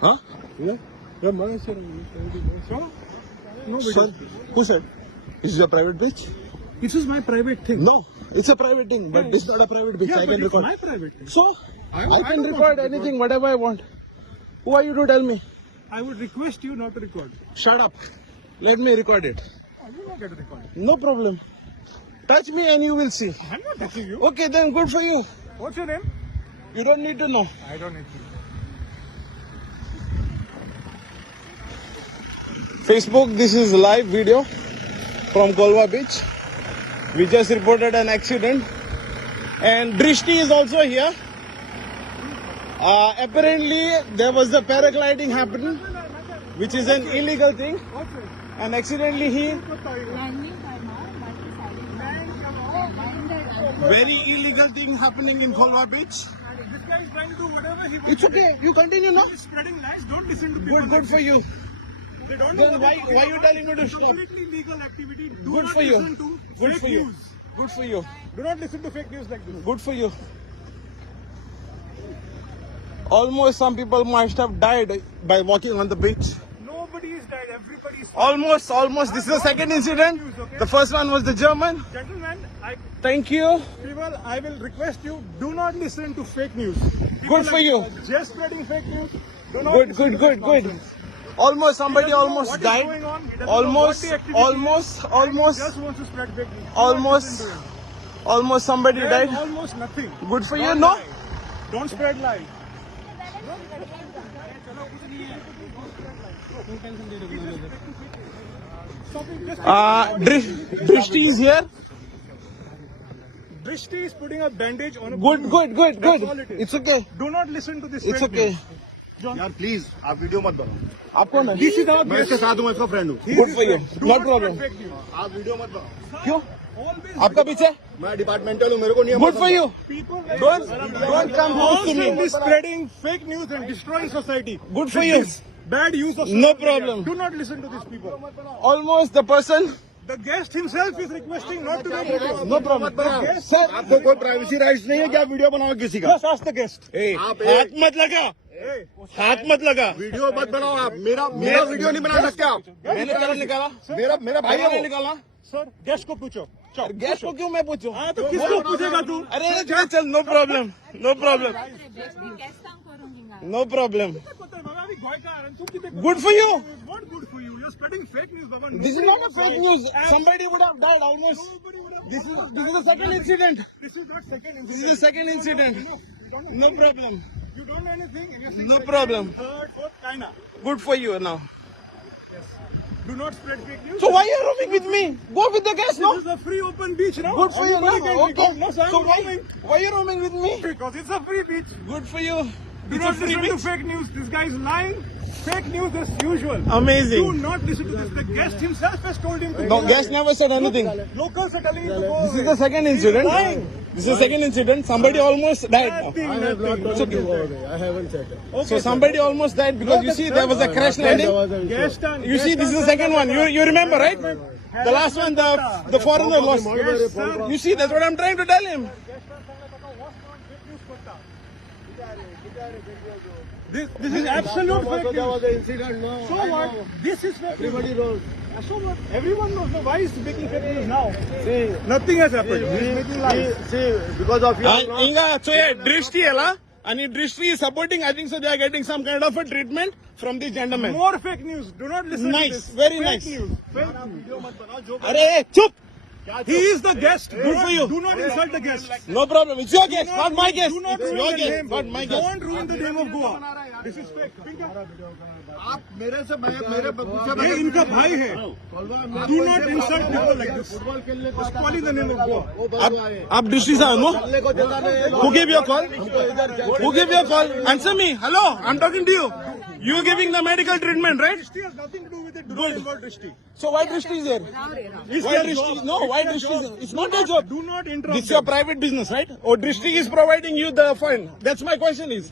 Huh? Yeah. Yeah, man, sir. No video. Sir, who said? This is a private beach? This is my private thing. No, it's a private thing, but it's not a private beach. Yeah, I but can it's record. my private thing. So, I don't can want record to anything, whatever I want. Who are you to tell me? I would request you not to record. Shut up. Let me record it. I will not get a record. No problem. Touch me and you will see. I'm not touching you. Okay, then good for you. What's your name? You don't need to know. I don't need to. Facebook, this is live video from Goa Beach. We just reported an accident. And Drishti is also here. Apparently, there was the paragliding happening, which is an illegal thing. And accidentally he... Very illegal thing happening in Goa Beach. This guy is trying to do whatever he wants. It's okay. You continue now. He's spreading lies. Don't listen to people. Good for you. They don't Then know why you telling me to stop? completely legal activity. Do Good not for you. listen to Good fake for you. news. Good for you. Do not listen to fake news like this. Good for you. Almost some people must have died by walking on the beach. Nobody is died. Everybody is Almost. This is the second incident. The first one was the German. Gentlemen, Thank you. people, I will request you, do not listen to fake news. Good for you. Just spreading fake news. Do not listen to this Good. nonsense. Almost somebody He doesn't know almost what is died. going on. He doesn't know what the activity is. Almost. He just wants to spread fake news. Do not listen to him. Almost somebody There died. is almost nothing. Good for you, Don't no? lie. Don't spread lies. Drishti is here. Drishti is putting a bandage on a Good. That's all it is. It's okay. Do not listen to this It's fake okay. news. यार please आप video मत बनाओ. आप कौन है? This is our मैं इसके साथ हूँ, मैं इसका फ्रेंड हूँ. Good for you. Do Not not problem. spread fake news. आप वीडियो मत बनाओ. क्यों? Always आपका पीछे? मैं डिपार्टमेंटल हूँ, मेरे को नहीं है. Good for you. people Don't come close to constantly me. spreading fake news and destroying society. Good for With you. this Bad use of No social media. problem. Do not listen to these people. Almost the person. The guest himself is requesting not to make videos. No problem. Sir, आपको कोई privacy rights नहीं है क्या video बनाओ किसी का? just ask the guest. आप हाथ मत लगा. Hey, हाथ मत लगा. वीडियो मत बनाओ आप. मेरा वीडियो नहीं बना सकते आप. मैंने पहले निकाला. मेरा भाई मैंने है वो. निकाला. sir, guest को पूछो. चल, गैस को क्यों मैं पूछूं? हाँ तो किसको पूछेगा तू? अरे चल. No problem. No problem. Good for you. What good for you? You're spreading fake news, Baba. This is not a fake news. Somebody would have died almost. Nobody would have- This is the second incident. This is not second incident. This is the second incident. No problem. You don't know anything. And you're saying No second, problem. Third, fourth, kinda. Good for you now. Do not spread fake news. So why are you roaming with me? Go with the guest, no? This is a free open beach now. Good for you Everybody now. can Okay. record. No, sir, So I'm why roaming. are you roaming with me? Because it's a free beach. Good for you. Do It's a not free listen to beach. fake news. This guy is lying. Fake news as usual. Do Amazing. not listen to this. The guest himself has told him to No, do guest that. never said anything. Locals are telling him to go This is away. the second incident. lying. This is the second incident. Somebody almost died. Nothing. I haven't said that. So somebody almost died because you see there was a crash landing. Guest and You see, this is the second one. You remember, right? The last one, the foreigner lost. Yes, sir. You see, that's what I'm trying to tell him. This is absolute fake news. incident. No. So what? This is fake news. Everybody knows. So what? Everyone knows. So why is he making fake news now? Nothing has happened. He's making lies. See, because of you. So yeah, Drishti ela, and if Drishti is supporting, I think so they are getting some kind of a treatment from this gentleman. More fake news. Do not listen Nice. to this. Very fake nice. News. Fake news. Arey, chup! He is the guest. Good for you. Do not insult the guest. No problem. It's your guest, not my guest. Do not It's ruin your the guest, name. not my guest. Don't ruin the name of Goa. This is fake. आप मेरे से मेरे ये इनका भाई है. Do not insult people like this. Calling the name of Goa. आप Drishti sir, no? Who gave you a call? Who gave you a call? Answer me. Hello, I'm talking to you. You giving the medical treatment, right? Drishti has nothing to do with it. Do not involve Drishti. So why Drishti is here? Why Drishti? No, why Drishti is here? It's not a job. Do not interrupt. This is your private business, right? Or Drishti is providing you the fund? That's my question is.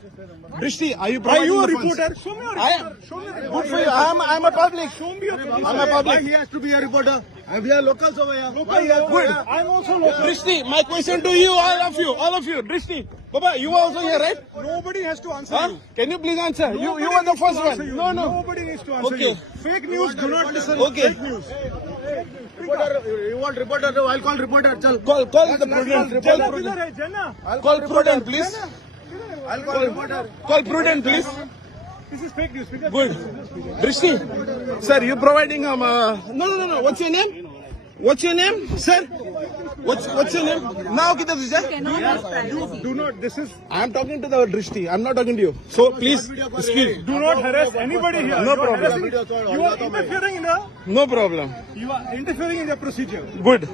Drishti, are you Are providing you a the funds? reporter? Show me a I am. reporter. Show me a Good reporter. for you. I'm a public. Show me a reporter. I'm a Why public. he has to be a reporter? And we are locals over here. Why he has to be Good. here? I'm also local. Drishti, my question to you, all of you. Drishti, Baba, you are also here, right? Nobody has to answer Huh? you. Can you please answer? You Nobody were the needs to first answer one. you. No. Nobody needs to answer Okay. you. Fake news, do not listen. Okay. Fake news. Reporter, you want reporter? No, I'll call reporter. Chal. Call the prudent. Jenna, किधर है Jenna? Call prudent, please. I'll call reporter. Call prudent, please. This is fake news. Because Good. Drishti, sir, you providing no. What's your name? What's your name, sir? What's your name? Now, kita you do not. This is. I'm talking to the Drishti. I'm not talking to you. So please, excuse. Do not harass anybody here. No You are problem. harassing- You are interfering in the. No problem. You are interfering in the procedure. Good.